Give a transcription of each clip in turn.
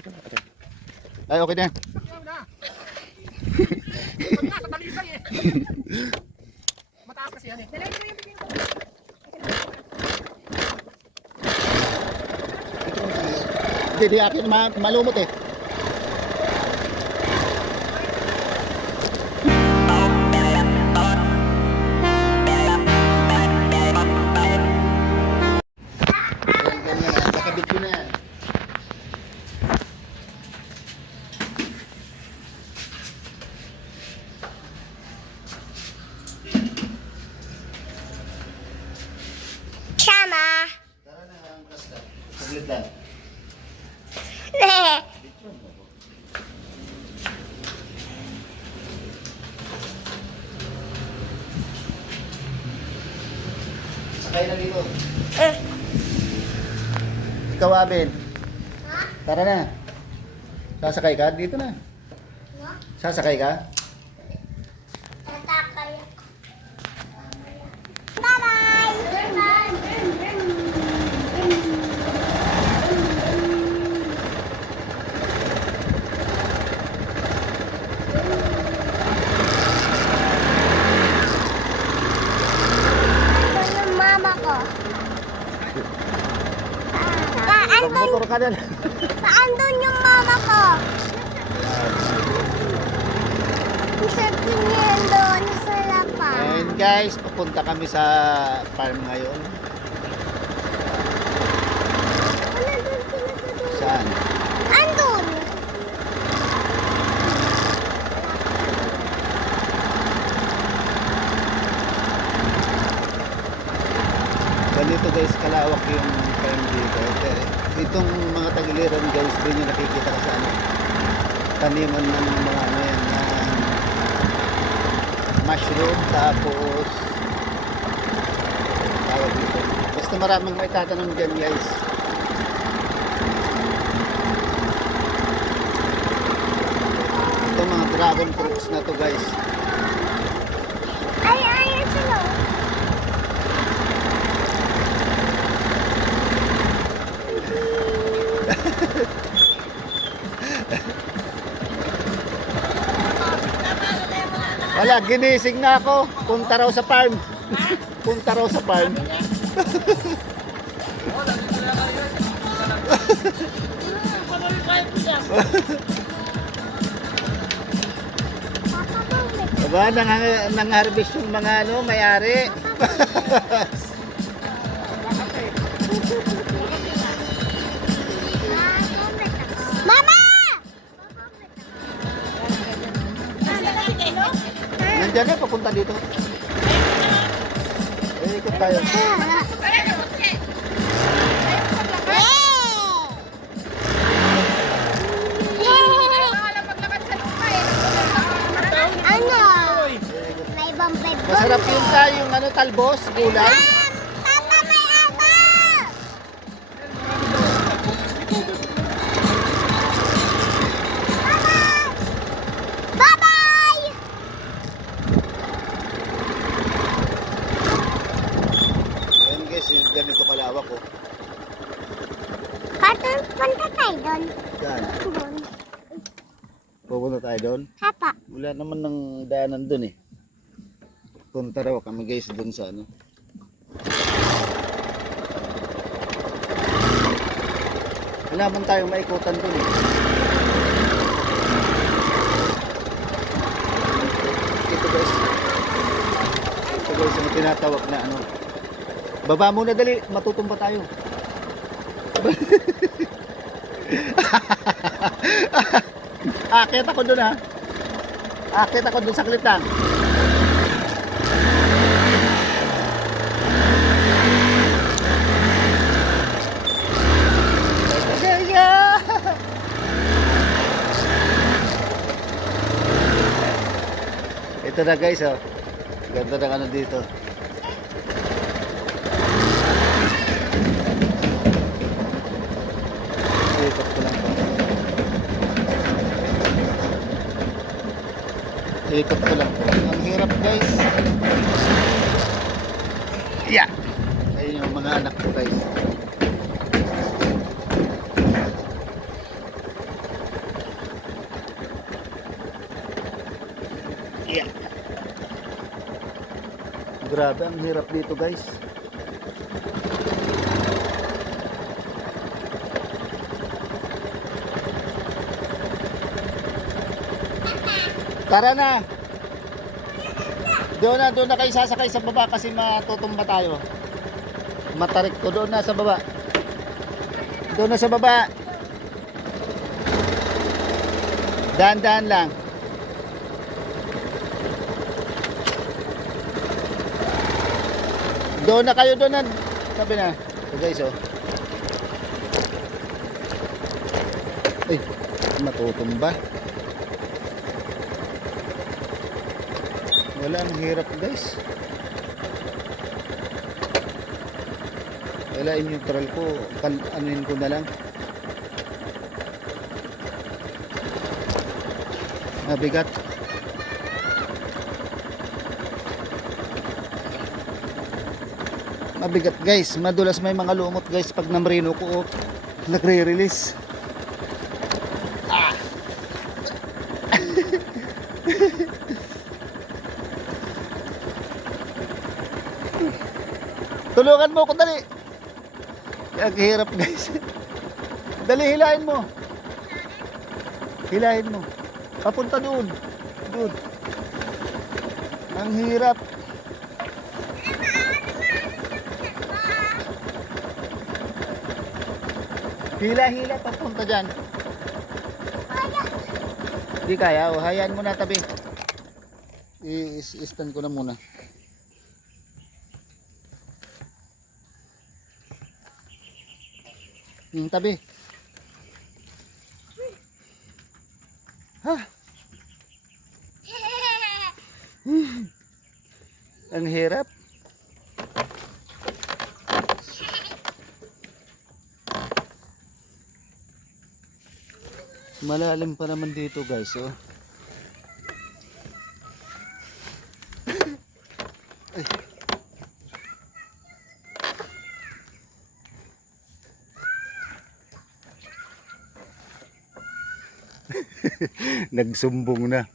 Ay, okay na. Mataas kasi yan eh. Hindi, akin malumot eh. Ganyan, nakabit ko na yan. Sama. Tara na, ang pasta. Saglit lang. Sakay na dito. Ikaw, Abel. Ha? Tara na. Sasakay ka? Dito na. Sasakay ka? Tatakay ako. Bye-bye! Ito yung mama ko. Magmotor ka na. Andun yung mama ko. Isipin niya doon sa lapa. And guys, papunta kami sa farm ngayon. Andun sila sa doon. Saan? Andun! Ganito guys, kalawak yung farm dito. Itong mga tagiliran guys, doon yung nakikita ka sa ano, taniman ng mga ano yan, mushroom, tapos tawag dito. Basta maraming may tatanong dyan guys. Ito mga dragon fruits na to guys. Ay, ayun sila. Wala, ginising na ako. Punta raw sa farm. Punta raw sa farm. Diba, nang-harvest yung mga ano, may-ari. Mama! Nandiyan na, papunta dito. Eh, ikot tayo. Ano? May ibang bed. Masarap yun tayo, yung ano, talbos, gulay. Papa, may asa! Bye-bye! Ayan guys, yung ganito kalawak ko. Punta tayo doon. Yan. Doon. Pupunta tayo doon. Hapa. Wala naman ng daanan doon eh. Punta raw kami guys doon sa ano. Wala man tayong maikutan doon eh. Ito guys. Ito guys, ang tinatawag na ano. Baba muna dali, matutumba tayo. Akit ako doon ha. Akit ako doon sa klitan. Ito na guys oh. Ganda ng ano dito. Ikot ko lang to. Ikot ko lang to. Ang hirap guys. Yeah. Ayun yung mga anak ko guys. Grabe, ang hirap dito guys. Tara na. Doon na kayo sasakay sa baba kasi matutumba tayo. Matarik to, doon na sa baba. Doon na sa baba. Dahan-dahan lang. Doon na kayo, doon na. Sabi na. So guys, oh. Ay, matutumba. Wala, ang hirap guys. Wala, in neutral ko. Anuin ko na lang. Mabigat. Mabigat guys. Madulas may mga lumot guys pag namrino ko. Oh, nagre-release. Ah. Tulungan mo ko dali. Ang hirap guys. Dali, hilahin mo. Hilahin mo. Papunta doon. Doon. Ang hirap. Hila-hila papunta dyan. Hindi kaya. O, hayaan mo na tabi. I-stand ko na muna. Tabi. Ha? Ang hirap. Malalim pa naman dito guys, oh. Ay. Nagsumbong na.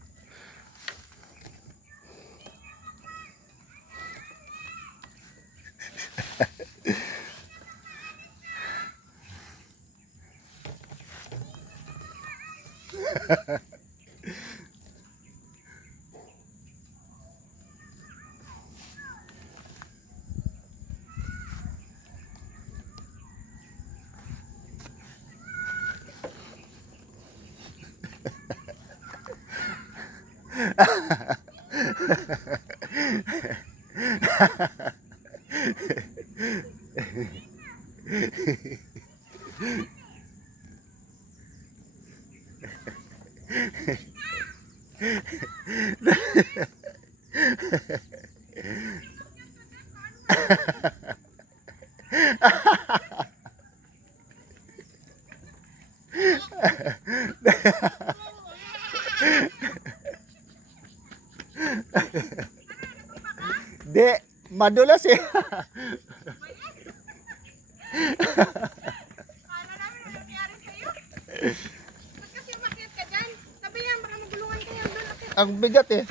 Di, madulas eh. Paano namin ang nangyari sa'yo? Ba't kasi umakyat ka dyan? Sabi yan, baka magulungan kayo doon. Ang bigat eh.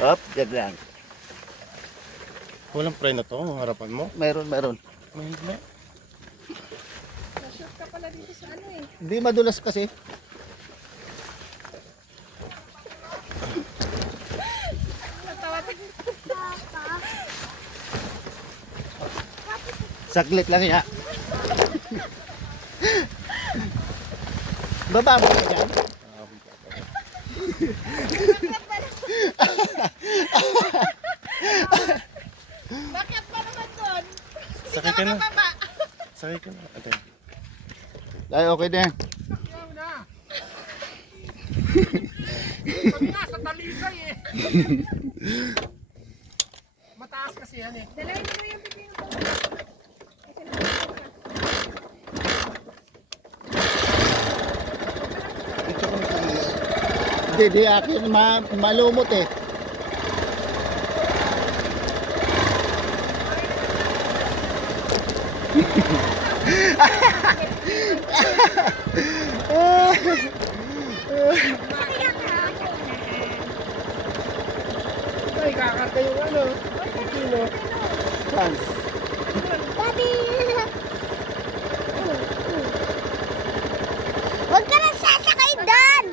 Up, yan lang. Walang preno to, ang harapan mo. Meron. May higla. Nashoot ka pala dito sa ano eh. Hindi madulas kasi. Natawa tayo. Saglit lang ya. Baba mo ka dyan. Bakit pa naman doon? Sakay ka na. Baba. Sakay ka na. Ate. Ay, okay na. Yaw na. Sabi nga, sa talisay eh. Mataas kasi yan eh. Dalayin mo yung bibig mo. Di akin malumot eh. Ikakarga yung ano. Pipino. Saan? Daddy! Huwag ka nang sasakay doon!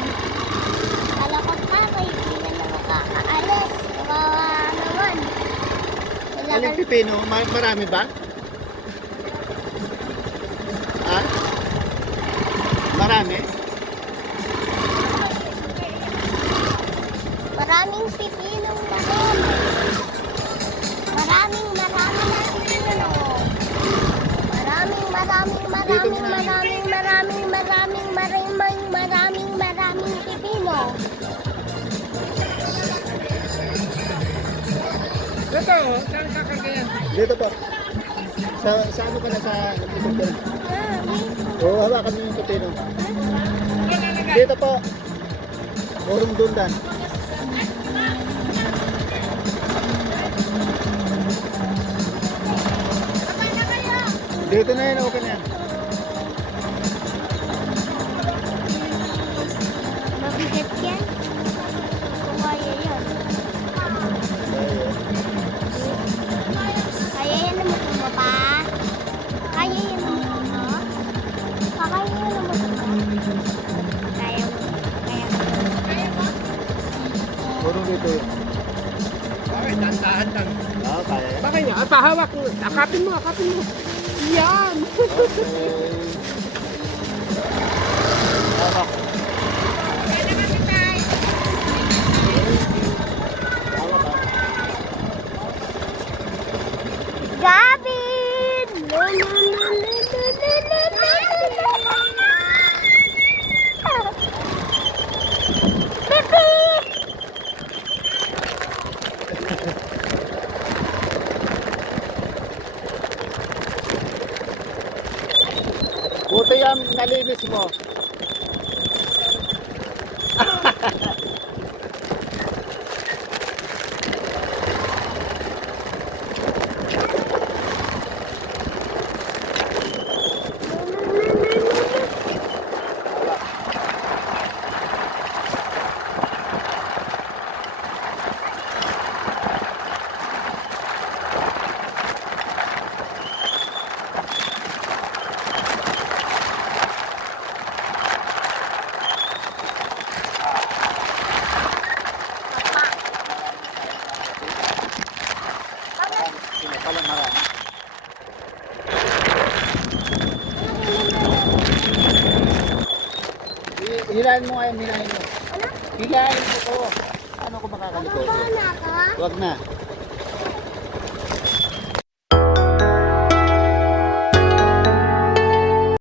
Kala ko pa, hindi na makakaalis. Kawawa naman. Wala Aling ka- pipino? Marami ba? Ha? Marami? Maraming pipinong marami. Maraming pipino. Maraming pipino. Ito, saan kakarga yan? Dito po. Sa ano ka na sa likod ka na? Oo, hawakan mo yung pipino. Dito po. Urong dundan. Dito na yan, okay na yan. Mabigat yan. Kung kaya yan. Kaya yan naman tumaba. Kaya yan naman tumaba. Kaya yan naman tumaba. Kaya mo. Kaya mo. Urong dito yun. Bakit? Dahan-dahan lang. Oo, kaya yan. Bakit niya? Pahawak mo. Akapin mo, akapin mo. Yan! Okay. Hawak. Hawak ha. Gavin! Pipi! Buti yan, nalinis mo. Sino pala marami? Hilahin mo nga yan, hilahin mo. Ano? Hilahin mo ko. Ano ko makakalikot? Baba na ka? Huwag na.